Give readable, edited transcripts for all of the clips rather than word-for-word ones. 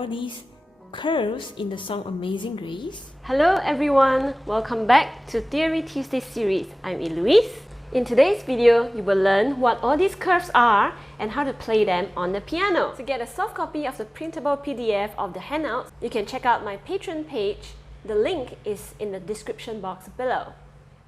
all these curves in the song Amazing Grace? Hello everyone, welcome back to Theory Tuesday series. I'm Elouise. In today's video, you will learn what all these curves are and how to play them on the piano. To get a soft copy of the printable PDF of the handouts, you can check out my Patreon page. The link is in the description box below.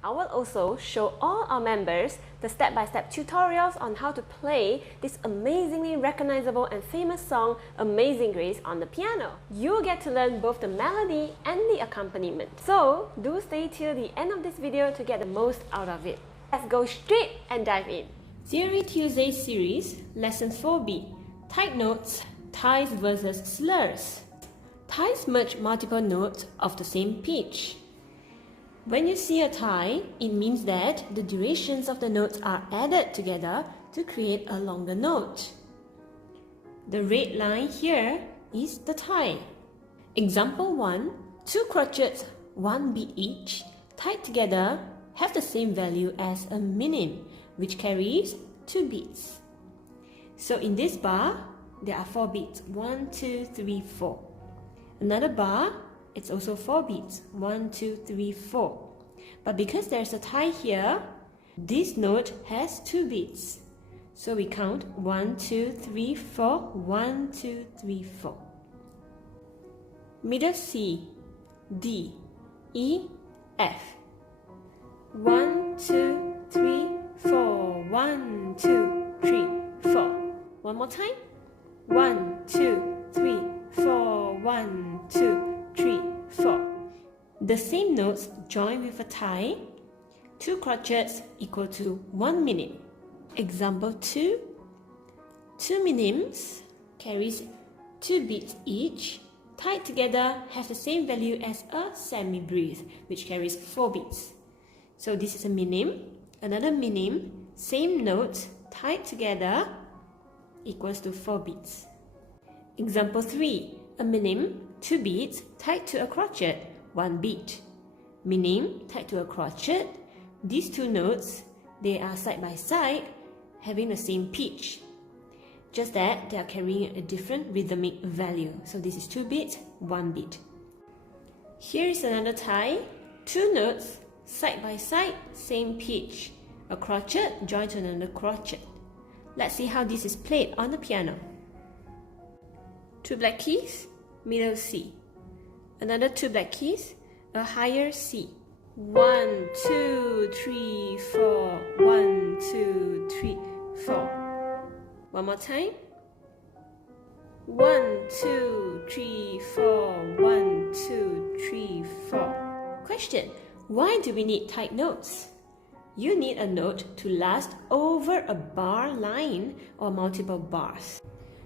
I will also show all our members the step-by-step tutorials on how to play this amazingly recognizable and famous song Amazing Grace on the piano. You'll get to learn both the melody and the accompaniment. So do stay till the end of this video to get the most out of it. Let's go straight and dive in. Theory Tuesday series, Lesson 4B, Tight Notes, Ties versus Slurs. Ties merge multiple notes of the same pitch. When you see a tie, it means that the durations of the notes are added together to create a longer note. The red line here is the tie. Example 1, two crotchets, 1 beat each, tied together have the same value as a minim, which carries 2 beats. So in this bar, there are 4 beats, 1, 2, 3, 4. Another bar, it's also 4 beats, 1, 2, 3, 4. But because there's a tie here, this note has 2 beats. So we count 1, 2, 3, 4, 1, 2, 3, 4. Middle C, D, E, F. 1, 2, 3, 4, 1, 2, 3, 4. One more time. 1, 2, 3, 4, 1, 2, 3, 4. The same notes join with a tie. 2 crotchets equal to 1 minim. Example 2. 2 minims carries 2 beats each. Tied together have the same value as a semi-breathe, which carries 4 beats. So this is a minim, another minim, same notes tied together equals to 4 beats. Example 3. A minim, 2 beats, tied to a crotchet, 1 beat. Minim, tied to a crotchet. These 2 notes, they are side by side, having the same pitch. Just that they are carrying a different rhythmic value. So this is 2 beats, 1 beat. Here is another tie, 2 notes, side by side, same pitch. A crotchet joined to another crotchet. Let's see how this is played on the piano. 2 black keys, middle C. Another 2 black keys, a higher C. 1, 2, 3, 4. 1, 2, 3, 4. One more time. 1, 2, 3, 4. 1, 2, 3, 4. Question: why do we need tight notes? You need a note to last over a bar line or multiple bars.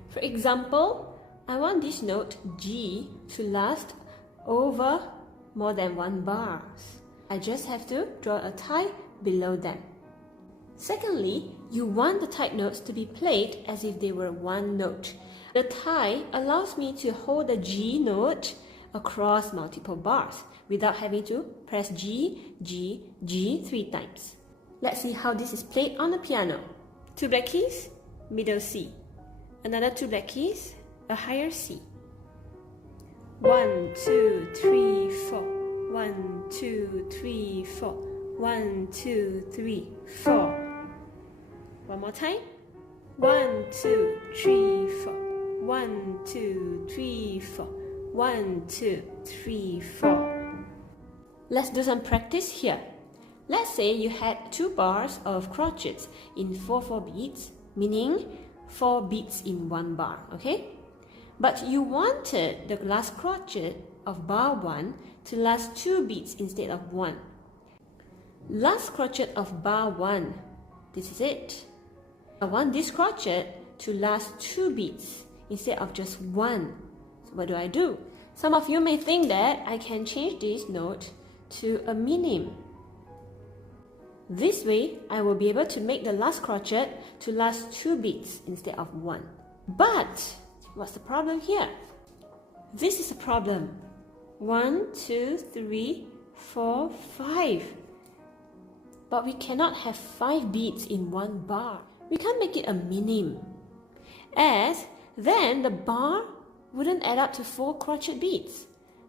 For example, I want this note G to last over more than 1 bar. I just have to draw a tie below them. Secondly, you want the tight notes to be played as if they were 1 note. The tie allows me to hold the G note across multiple bars without having to press G, G, G 3 times. Let's see how this is played on the piano. 2 black keys, middle C. Another 2 black keys, a higher C. 1, 2, 3, 4. 1, 2, 3, 4. 1, 2, 3, 4. One more time. 1, 2, 3, 4. 1, 2, 3, 4. 1, 2, 3, 4. Let's do some practice here. Let's say you had 2 bars of crotchets in 4/4 beats, meaning 4 beats in 1 bar, okay? But you wanted the last crotchet of bar 1 to last 2 beats instead of 1. Last crotchet of bar 1, this is it. I want this crotchet to last 2 beats instead of just 1. So what do? Some of you may think that I can change this note to a minim. This way, I will be able to make the last crotchet to last 2 beats instead of 1. But what's the problem here? This is a problem. 1, 2, 3, 4, 5. But we cannot have 5 beats in 1 bar. We can't make it a minim. As then the bar wouldn't add up to 4 crochet beats.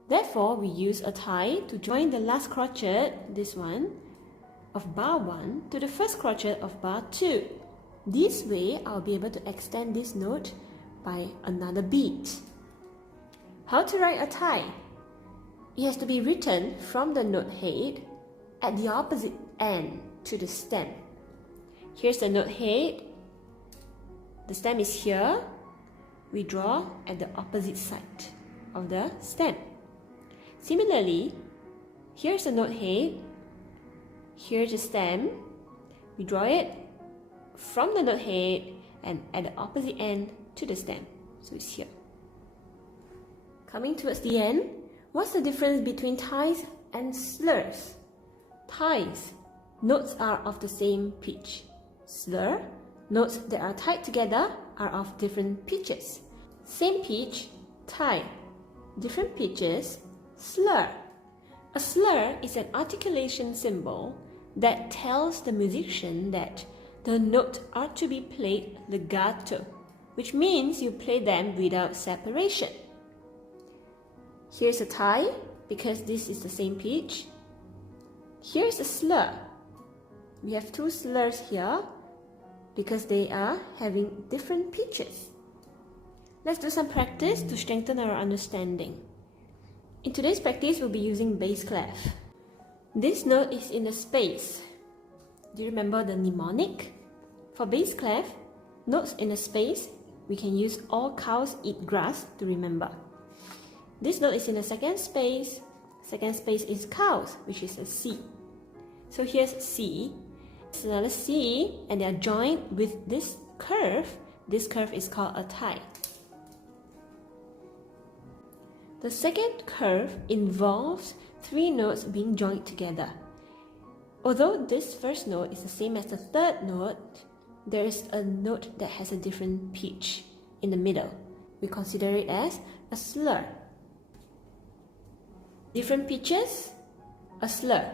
Therefore, we use a tie to join the last crochet, this one, of bar 1 to the first crochet of bar 2. This way, I'll be able to extend this note by another beat. How to write a tie? It has to be written from the note head at the opposite end to the stem. Here's the note head. The stem is here. We draw at the opposite side of the stem. Similarly, here's the note head. Here's the stem. We draw it from the note head and at the opposite end to the stem. So it's here. Coming towards the end, what's the difference between ties and slurs? Ties, notes are of the same pitch. Slur, notes that are tied together are of different pitches. Same pitch, tie. Different pitches, slur. A slur is an articulation symbol that tells the musician that the notes are to be played legato, which means you play them without separation. Here's a tie, because this is the same pitch. Here's a slur. We have 2 slurs here, because they are having different pitches. Let's do some practice to strengthen our understanding. In today's practice, we'll be using bass clef. This note is in a space. Do you remember the mnemonic? For bass clef, notes in a space, we can use all cows eat grass to remember. This note is in a second space. Second space is cows, which is a C. So here's C. It's another C, and they are joined with this curve. This curve is called a tie. The second curve involves 3 notes being joined together. Although this first note is the same as the third note, there is a note that has a different pitch in the middle. We consider it as a slur. Different pitches, a slur.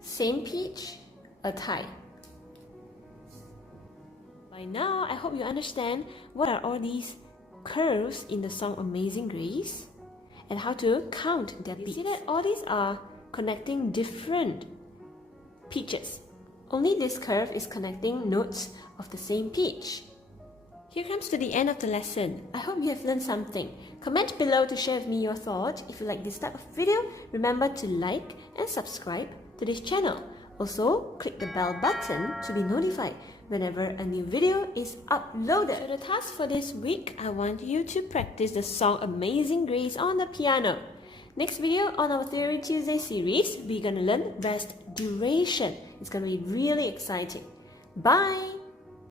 Same pitch, a tie. By now, I hope you understand what are all these curves in the song Amazing Grace and how to count their beats. You see that all these are connecting different pitches. Only this curve is connecting notes of the same pitch. Here comes to the end of the lesson. I hope you have learned something. Comment below to share with me your thoughts. If you like this type of video, remember to like and subscribe to this channel. Also, click the bell button to be notified whenever a new video is uploaded. So the task for this week, I want you to practice the song Amazing Grace on the piano. Next video on our Theory Tuesday series, we're gonna learn rest duration. It's gonna be really exciting. Bye!